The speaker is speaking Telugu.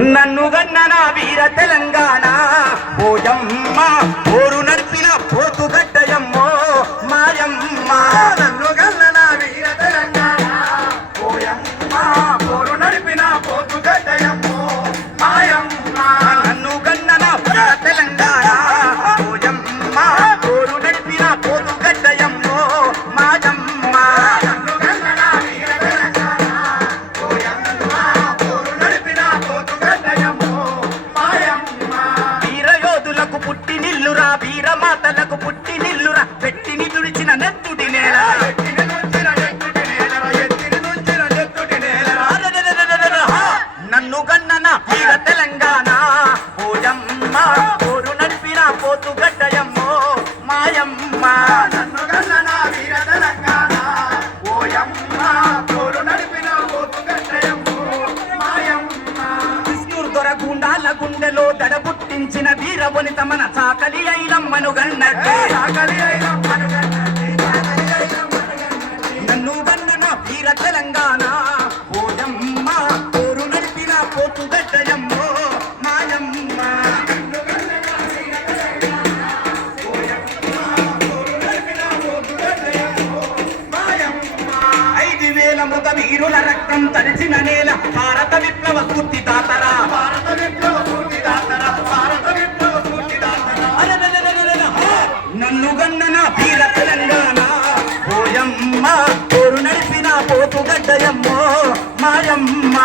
నన్ను గన్నన వీర తెలంగాణ? పోయమ్మ పోరు నడిపిన పోతు గడ్డయమ్మో మాయమ్మ. నన్ను గన్నన వీర తెలంగాణ? పోయమ్మ పోరు నడిపిన పోతు గడ్డయమ్మో మాయమ్మ. నన్ను గన్నన వీర తెలంగాణ? పోయమ్మ పోరు నడిపిన పోతు గడ్డయమ్మో మాయమ్మ. వీరమాతలకు పుట్టి నిల్లురా పెట్టిని తుడిచిన నెత్తుడి నేల. నన్ను గన్నన వీర తెలంగాణ. పోయమ్మ పోరు నడిపిన పోతు గడ్డయమ్మో మాయమ్మ. నన్ను గన్నన వీర తెలంగాణ. పోయమ్మ పోరు నడిపిన పోతు గడ్డయమ్మో మాయమ్మ. దొర గుండాల గుండెలో దడ తమన చాకలి అయినమ్మను గన్నట్టే చాకలి అయినమ్మను గన్నట్టే, చాకలి గన్నట్టే. నన్ను వీర నన్ను వన్నన వీర తెలంగాణ, ఓయమ్మ పోరు నడిపిన పోతు గడ్డయమ్మో. మాయమ్మ. ఐదు వేల మృత వీరుల రక్తం తడిచిన నేల భారత విప్లవ స్ఫూర్తి దాతరా. మాయమ్మ మాయమ్మ